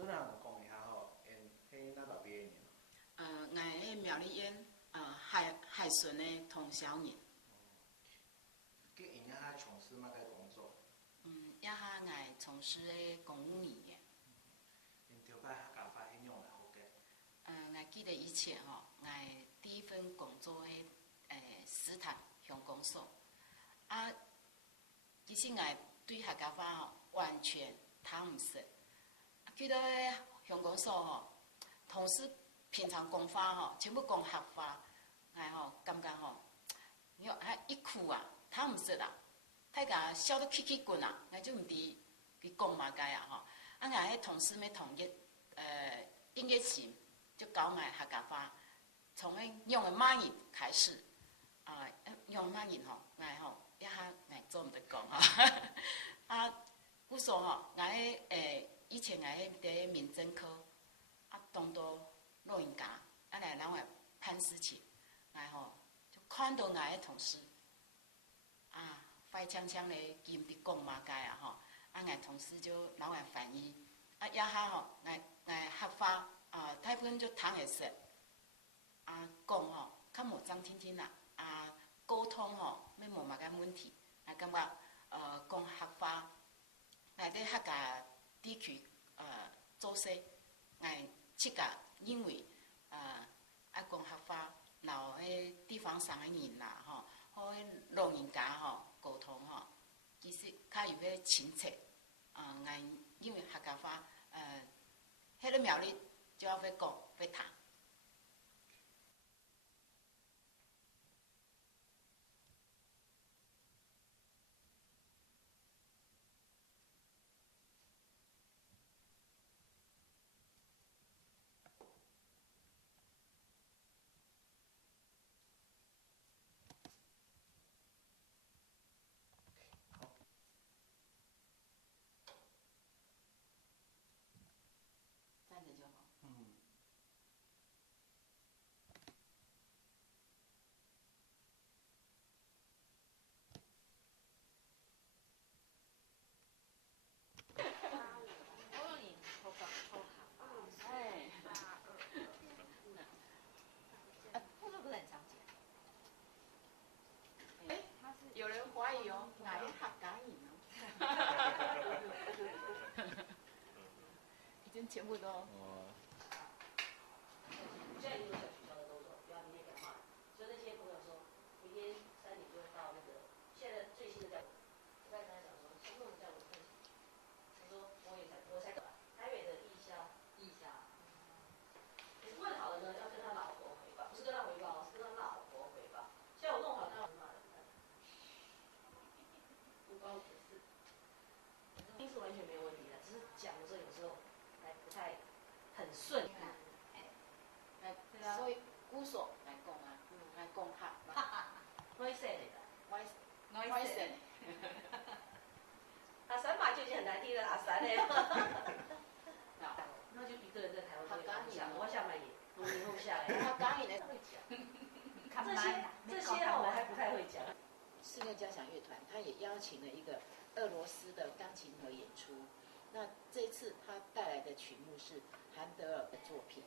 虽然我讲一下吼，迄哪度毕业年？我喺苗栗县海巡的通宵人。佮因遐从事乜嘅工作？一下我从事的公务人员。因条摆客家话应用来好嘅。我记得以前我第一份工作喺斯坦乡公所，其实我对客家话完全谈唔识。去到乡公所同事平常讲话全部讲客话，感觉一哭谈唔识啦，大家笑得起滚我就唔知佢讲嘛解我喺同事咪同一音乐性就教我客家话，从用嘅骂人开始，用骂人我一下我做唔得讲故说我喺以前我喺民政科当到老人家，来让我办事情，就看到我嘅同事快枪枪咧，佢唔知讲嘛解我同事就让我翻译，一下我客话大部分就谈会识，讲较无张天天沟通咩无嘛嘅问题，感觉讲客话，喺客家地区做事，七家因为讲客话，然后地方上嘅人和老人家沟通其实较有个亲切，因为客家话迄个苗栗就要会讲会谈。站着就好。有人怀疑哪一客家人已经全部都。现在已经有小取消的动作，不要明天讲话。所以那些朋友说，明天3点就会到那个现在最新的在，我刚才跟他讲说，新弄的在我看，他说我才台北的义消，问好了呢，要跟他老婆回报，不是跟他回报，是跟他老婆回报。现在我弄好，他要骂人，不关我的事。听是完全没有问题的，只是讲的时候有时候还不太很顺。所以古说来讲来讲客。歪塞的。歪塞。三马就已经很难听了，三嘞。那就一个人在台湾会讲，我想买也5年后下来。他刚也会讲。这些我还不太会讲。室内交响乐团，他也邀请了一个俄罗斯的钢琴和演出。那这次他带来的曲目是韩德尔的作品。